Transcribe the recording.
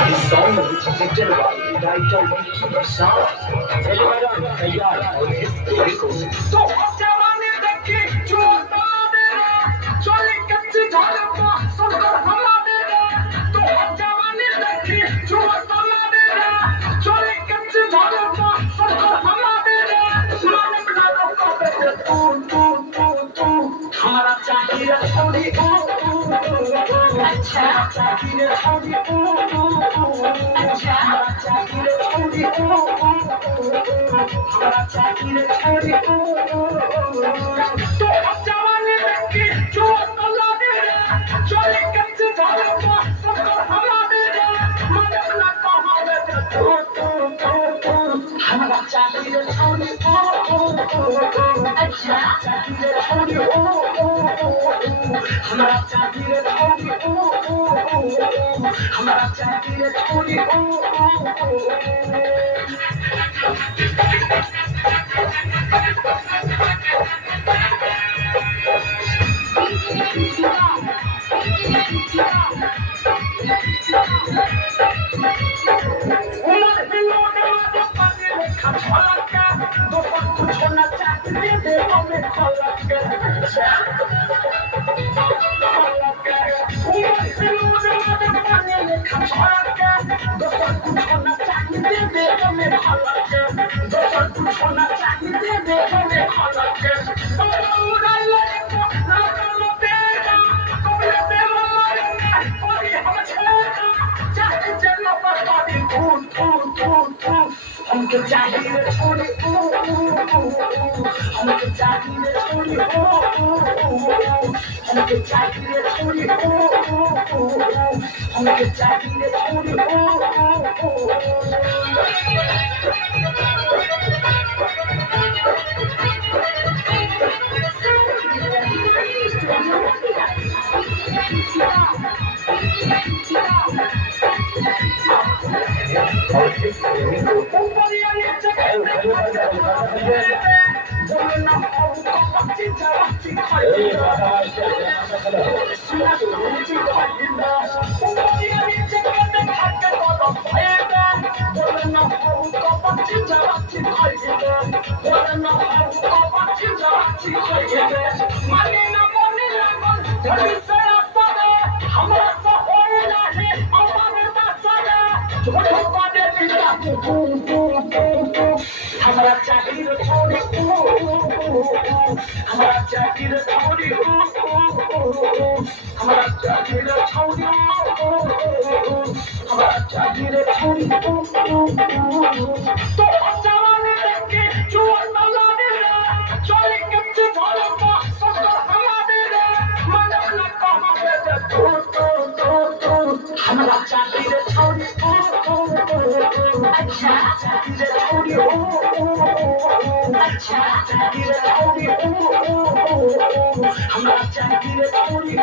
This song is directed by writer Vicky Prasad. चलो मैडम तैयार और इस देखो तो जवानी देखी जो तारे चले कच्चे झाड़ को सुंदर हवा दे तो जवानी देखी जो तारे चले कच्चे झाड़ को सुंदर हवा दे माने बना लो तू हमारा चाहिए थोड़ी अच्छा चाहिए थोड़ी अच्छा चाहिए थोड़ी हमारा चाहिए थोड़ी तो अब जवानी देखी जो अल्लाह दे चले कच्चे झाड़ों को सबको हवा दे माने बना कहावे हमारा चाहिए थोड़ी अच्छा चाहिए थोड़ी हमारा चाहिए थोड़ी हमारा चाहिए थोड़ी कुछ होना चाहिए देखो में खोला हमको चाहिए थोड़ी हमको चाहिए थोड़ी हमको चाहिए थोड़ी हमको चाहिए थोड़ी हमारा चाहिए थोड़ी हमारा चाहिए थोड़ी हमारा चाहिए थोड़ी हमारा चाहिए थोड़ी तो जवानी देखी जो अल्लाह दे चले कच्चे झाड़ों को सुंदर हवा दे मन अपना कहावे हमारा चाहिए थोड़ी अच्छा चाहिए थोड़ी अच्छा चाहिए थोड़ी हमारा चाहिए थोड़ी